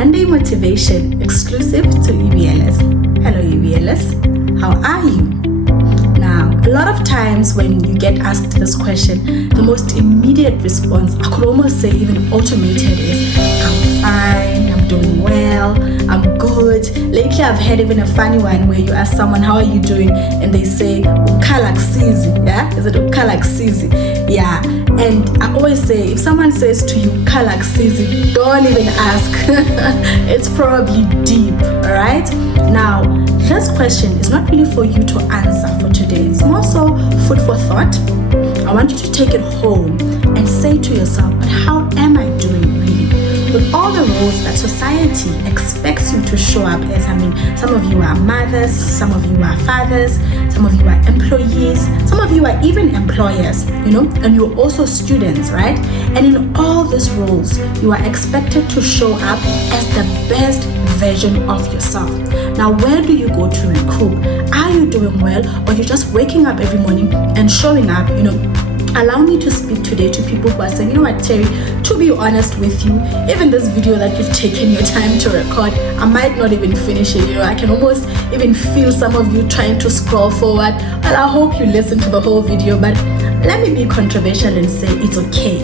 Monday motivation exclusive to EBL'ers. Hello EBL'ers, how are you? Now, a lot of times when you get asked this question, the most immediate response, I could almost say even automated, is I'm fine, I'm doing well, I'm good. Lately I've had even a funny one where you ask someone, how are you doing? And they say, ukalaksizi, yeah? Is it ukalaksizi? Yeah. And I always say, if someone says to you, ukalaksizi, don't even ask. It's probably deep, alright? Now, this question is not really for you to answer for today. It's more so food for thought. I want you to take it home and say to yourself, but how am I doing really? With all the roles that society expects you to show up as, some of you are mothers, some of you are fathers, some of you are employees, some of you are even employers, and you're also students, right? And in all these roles, you are expected to show up as the best version of yourself. Now, where do you go to recoup? Are you doing well, or you're just waking up every morning and showing up, Allow me to speak today to people who are saying, you know what, Terry, to be honest with you, even this video that you've taken your time to record, I might not even finish it. I can almost even feel some of you trying to scroll forward. Well, I hope you listen to the whole video, but let me be controversial and say it's okay.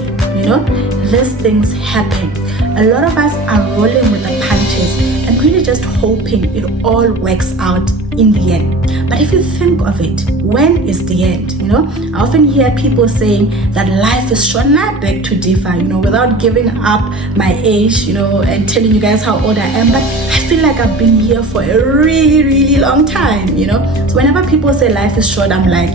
These things happen. A lot of us are rolling with the punches and really just hoping it all works out in the end. But if you think of it, when is the end? I often hear people saying that life is short, and I beg to differ, without giving up my age, and telling you guys how old I am, but I feel like I've been here for a really, really long time, So whenever people say life is short, I'm like,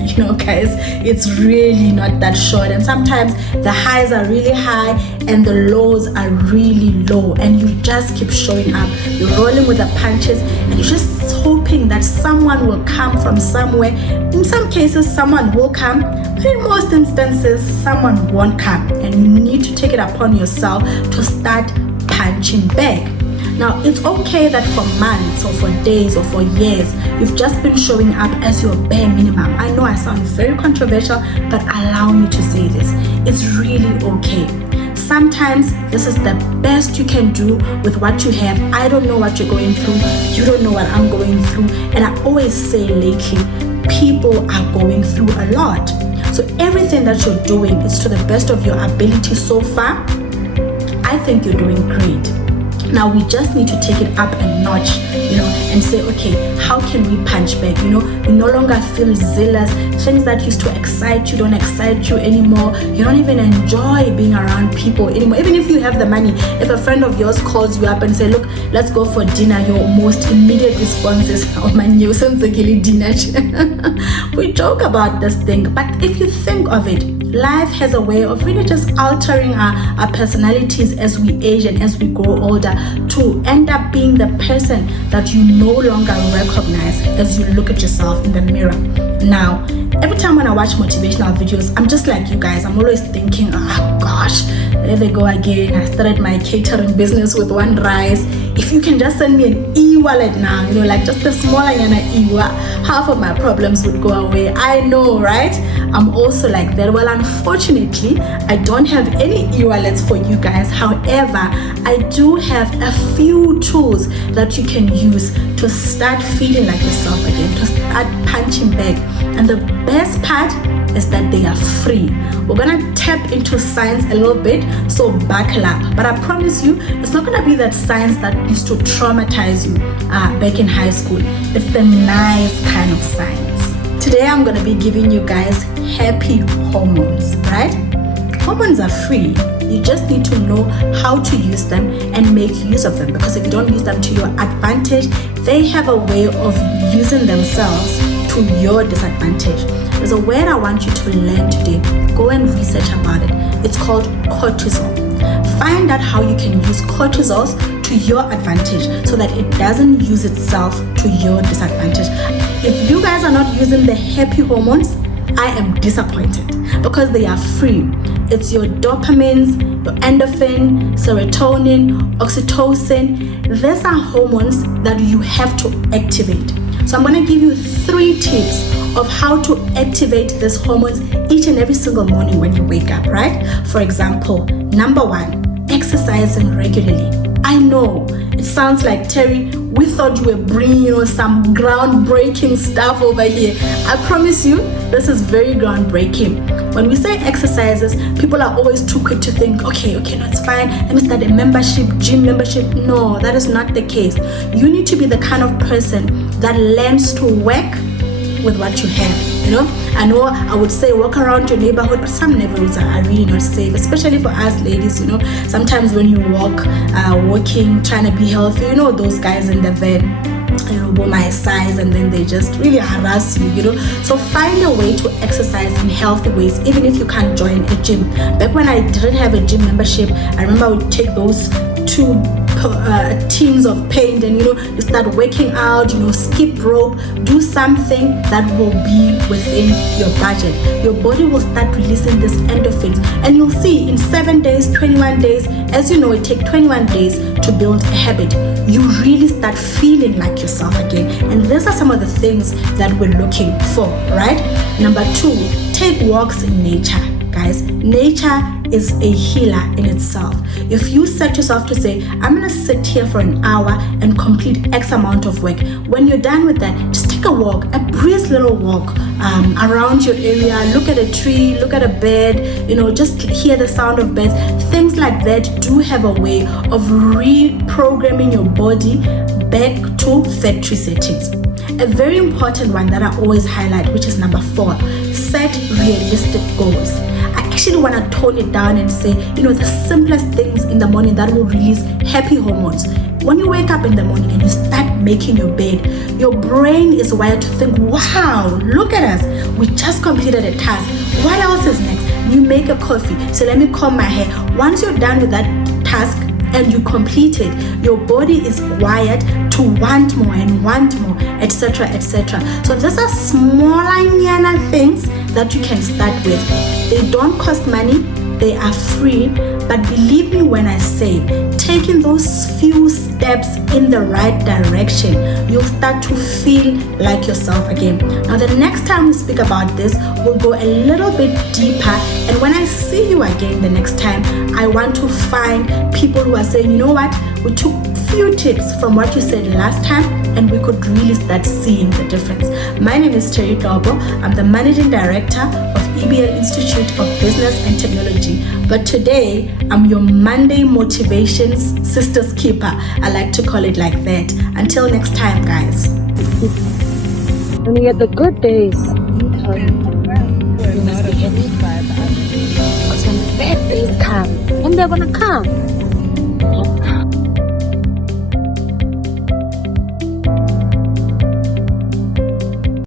guys, it's really not that short. And sometimes the highs are really high and the lows are really low, and you just keep showing up. You're rolling with the punches and you're just hoping that someone will come from somewhere. In some cases, someone will come, but in most instances, someone won't come, and you need to take it upon yourself to start punching back. Now, it's okay that for months or for days or for years, you've just been showing up as your bare minimum. I know I sound very controversial, but allow me to say this. It's really okay. Sometimes this is the best you can do with what you have. I don't know what you're going through. You don't know what I'm going through. And I always say lately, people are going through a lot. So everything that you're doing is to the best of your ability so far. I think you're doing great. Now we just need to take it up a notch, and say, okay, how can we punch back? You no longer feel zealous. Things that used to excite you don't excite you anymore. You don't even enjoy being around people anymore. Even if you have the money, if a friend of yours calls you up and say, look, let's go for dinner, your most immediate response is, oh man, you sound like dinner. We joke about this thing, but if you think of it, life has a way of really just altering our personalities as we age and as we grow older, to end up being the person that you no longer recognize as you look at yourself in the mirror. Now, every time when I watch motivational videos, I'm just like you guys. I'm always thinking, oh gosh, there they go again. I started my catering business with one rice. If you can just send me an e-wallet now, like just a small e-wallet, half of my problems would go away. I know, right? I'm also like that. Well, unfortunately, I don't have any e-wallets for you guys. However, I do have a few tools that you can use to start feeling like yourself again, to start punching back. And the best part is that they are free. We're gonna tap into science a little bit, so buckle up. But I promise you, it's not gonna be that science that used to traumatize you back in high school. It's the nice kind of science. Today I'm gonna be giving you guys happy hormones, right? Hormones are free. You just need to know how to use them and make use of them, because if you don't use them to your advantage, they have a way of using themselves to your disadvantage. There's a word I want you to learn today. Go and research about it. It's called cortisol. Find out how you can use cortisols to your advantage so that it doesn't use itself to your disadvantage. If you guys are not using the happy hormones, I am disappointed, because they are free. It's your dopamines, your endorphin, serotonin, oxytocin. These are hormones that you have to activate. So I'm going to give you 3 tips of how to activate these hormones each and every single morning when you wake up, right? For example, number 1, exercising regularly. I know it sounds like, Terry, we thought you were bringing, some groundbreaking stuff over here. I promise you, this is very groundbreaking. When we say exercises, people are always too quick to think, okay, no, it's fine, let me start a membership, gym membership. No, that is not the case. You need to be the kind of person that learns to work with what you have. I know I would say walk around your neighborhood, but some neighborhoods are really not safe, especially for us ladies. Sometimes when you walking, trying to be healthy, those guys in the van, my size, and then they just really harass you. So find a way to exercise in healthy ways, even if you can't join a gym. Back when I didn't have a gym membership, I remember I would take those 2 tins of paint and you start working out, skip rope, do something that will be within your budget. Your body will start releasing this endorphins, and you'll see in 7 days, 21 days, as you know, it takes 21 days to build a habit. You really start feeling like yourself again. And these are some of the things that we're looking for, right? Number 2, take walks in nature. Guys, nature is a healer in itself. If you set yourself to say, I'm gonna sit here for an hour and complete X amount of work, when you're done with that, just take a walk, a brisk little walk around your area. Look at a tree, look at a bird, just hear the sound of birds. Things like that do have a way of reprogramming your body back to factory settings. A very important one that I always highlight, which is number 4, set realistic goals. I actually want to tone it down and say, the simplest things in the morning that will release happy hormones. When you wake up in the morning and you start making your bed, your brain is wired to think, wow, look at us. We just completed a task. What else is next? You make a coffee. So let me comb my hair. Once you're done with that task and you complete it, your body is wired to want more and want more, etc., etc. So these are smaller things that you can start with. They don't cost money, they are free, but believe me when I say, taking those few steps in the right direction, you'll start to feel like yourself again. Now the next time we speak about this, we'll go a little bit deeper, and when I see you again the next time, I want to find people who are saying, you know what, we took few tips from what you said last time and we could really start seeing the difference. My name is Terry Tlopo. I'm the Managing Director of EBL Institute of Business and Technology. But today, I'm your Monday Motivations Sisters Keeper. I like to call it like that. Until next time, guys. When you get the good days, because when bad days come, and they're gonna come,